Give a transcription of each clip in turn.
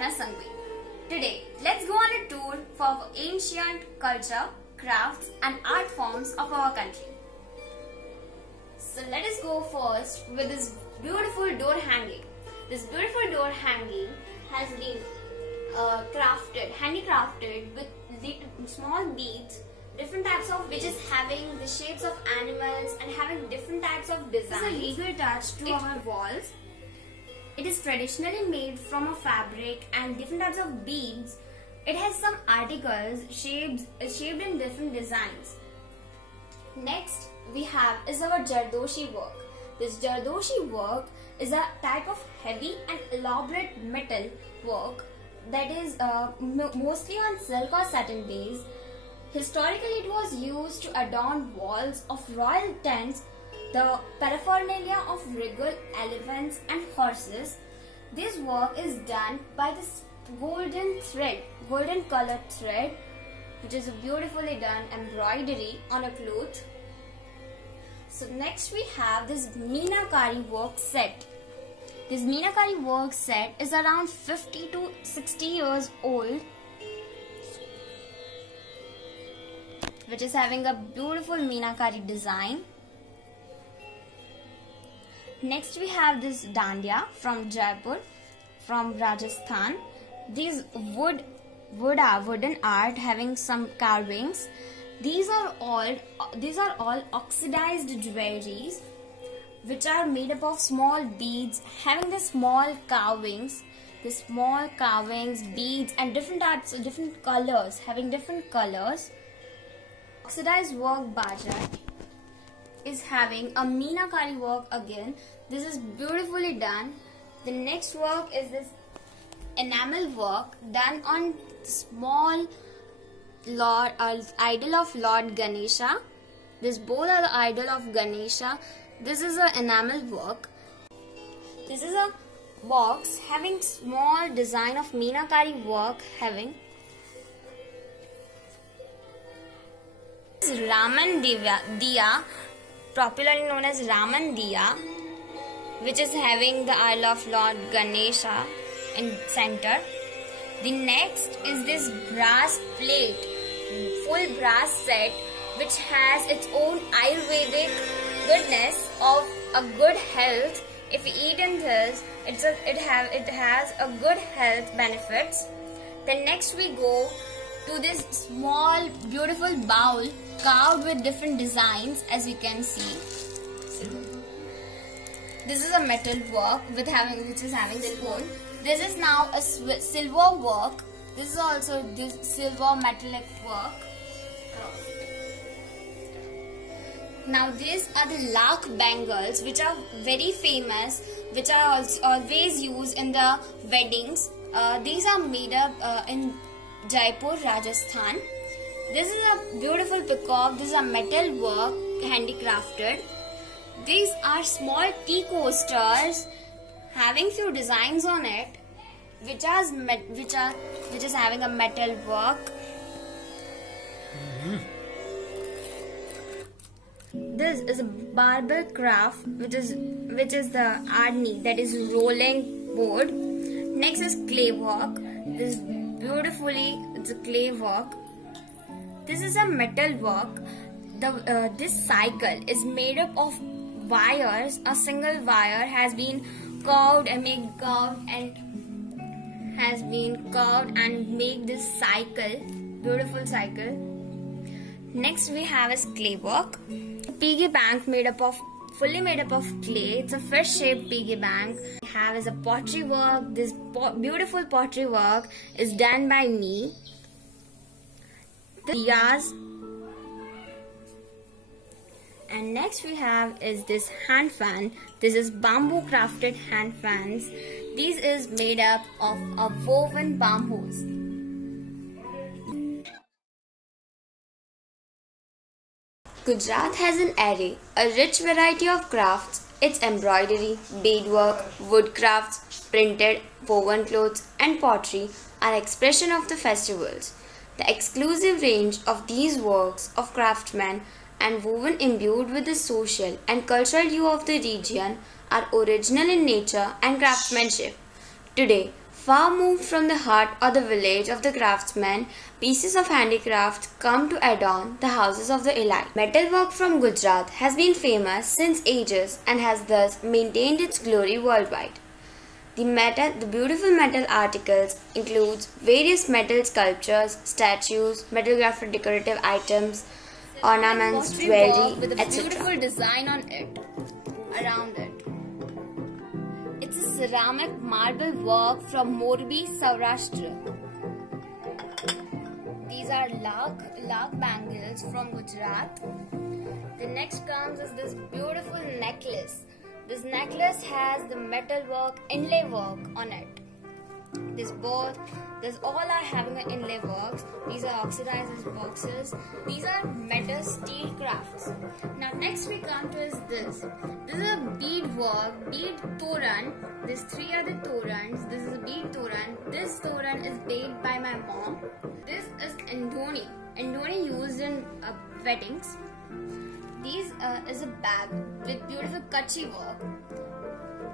Bhavna Sangvi. Today, let's go on a tour for ancient culture, crafts and art forms of our country. So let us go first with this beautiful door hanging. This beautiful door hanging has been handicrafted with small beads, different types of which is having the shapes of animals and having different types of designs. It's a regal touch to our walls. It is traditionally made from a fabric and different types of beads. It has some articles shaped in different designs. Next we have is our Jardoshi work. This Jardoshi work is a type of heavy and elaborate metal work that is mostly on silk or satin base. Historically, it was used to adorn walls of royal tents, the paraphernalia of regal elephants and horses. This work is done by this golden colored thread, which is a beautifully done embroidery on a cloth. So next we have this Meenakari work set. This Meenakari work set is around 50 to 60 years old, which is having a beautiful Meenakari design. Next we have this Dandiya from Jaipur, from Rajasthan. These wooden art having some carvings. These are all oxidized jewelries, which are made up of small beads having the small carvings, beads and different types, different colors, having different colors. Oxidized work Bajat is having a Meenakari work again. This is beautifully done. The next work is this enamel work done on small idol of Lord Ganesha. This both are the idol of Ganesha. This is a enamel work. This is a box having small design of Meenakari work having. This is Raman Diya, popularly known as Raman Diya, which is having the idol of Lord Ganesha in center. The next is this brass plate, full brass set, which has its own Ayurvedic goodness of a good health. If you eat in this, it has a good health benefits. Then next we go to this small beautiful bowl carved with different designs, as you can see. This is a metal work which is having spoon. This is now a silver work. This is also this silver metallic work. Now these are the lakh bangles, which are very famous, which are also always used in the weddings. These are made up in Jaipur, Rajasthan. This is a beautiful peacock. This is a metal work, handicrafted. These are small tea coasters having few designs on it, which is having a metal work. This is a barbell craft, which is the adni, that is rolling board. Next is clay work. This it's a clay work. This is a metal work. This cycle is made up of wires. A single wire has been curved and make this cycle, beautiful cycle. Next we have is clay work. Piggy bank fully made up of clay. It's a fish shaped piggy bank. We have is a pottery work. This beautiful pottery work is done by me. The diyas. And next we have is this hand fan. This is bamboo crafted hand fans. This is made up of a woven bamboos. Gujarat has an array, a rich variety of crafts. Its embroidery, beadwork, woodcrafts, printed, woven clothes and pottery are expression of the festivals. The exclusive range of these works of craftsmen and woven imbued with the social and cultural hue of the region are original in nature and craftsmanship. Today, Far moved from the hut or the village of the craftsmen, pieces of handicraft come to adorn the houses of the elite. Metalwork from Gujarat has been famous since ages and has thus maintained its glory worldwide. The beautiful metal articles includes various metal sculptures, statues, metal crafted decorative items, ornaments, jewelry, with a etc. beautiful design on it, around it. It's a ceramic marble work from Morbi, Saurashtra. These are lakh bangles from Gujarat. The next comes is this beautiful necklace. This necklace has the metal work, inlay work on it. This all are having an inlay works. These are oxidized boxes. These are metal steel crafts. Now next we come to is this. This is a bead work, bead toran. These three are the torans. This is a bead toran. This toran is made by my mom. This is endoni. Endoni used in weddings. This is a bag with beautiful kachi work.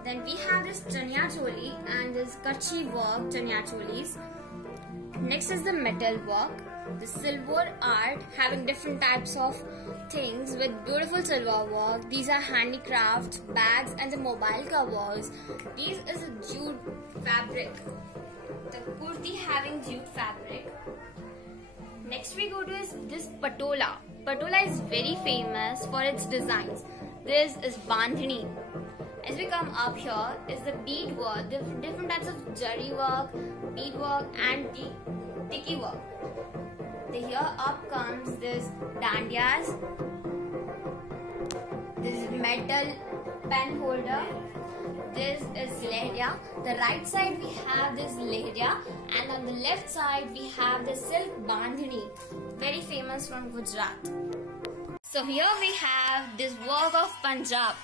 Then we have this chanya choli and this kachi work chanya cholis. Next is the metal work, the silver art having different types of things with beautiful silver work. These are handicrafts, bags and the mobile covers. These is a jute fabric. The kurti having jute fabric. Next we go to this patola. Patola is very famous for its designs. This is bandhani. As we come up here is the bead work, the different types of jari work, bead work and tiki work. Here up comes this dandiyas, this metal pen holder, this is lehria. The right side we have this lehria and on the left side we have the silk bandhani, very famous from Gujarat. So here we have this work of Punjab.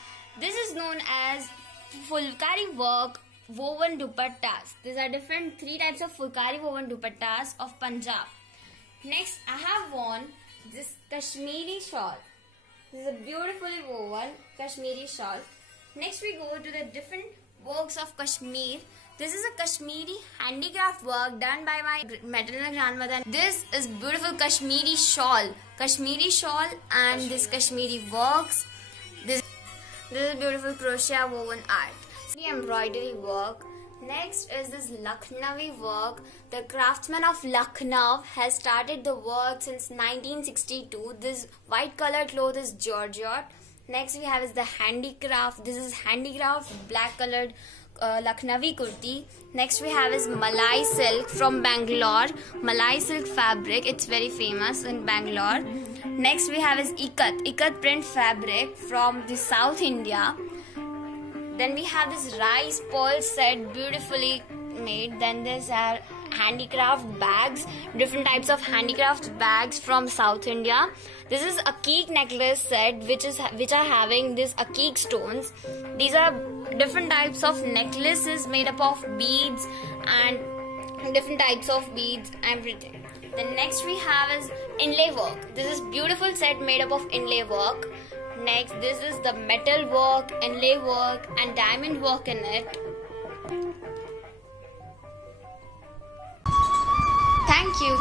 This is known as fulkari work woven dupattas. These are different three types of fulkari woven dupattas of Punjab. Next I have worn this Kashmiri shawl. This is a beautifully woven Kashmiri shawl. Next we go to the different works of Kashmir. This is a Kashmiri handicraft work done by my maternal grandmother. This is beautiful Kashmiri shawl and this Kashmiri works. This is beautiful crochet woven art. The embroidery work. Next is this Lucknowi work. The craftsman of Lucknow has started the work since 1962. This white colored cloth is Georgette. Next we have is the handicraft. This is handicraft black colored Lucknowi kurti. Next we have is Malai silk from Bangalore. Malai silk fabric. It's very famous in Bangalore. Next we have is ikat print fabric from the South India. Then we have this rice pearl set, beautifully made. Then there's our handicraft bags, different types of handicraft bags from South India. This is a aqiq necklace set which are having this aqiq stones. These are different types of necklaces made up of beads and different types of beads, everything. Then next we have is inlay work. This is beautiful set made up of inlay work. Next, this is the metal work, inlay work and diamond work in it. Thank you.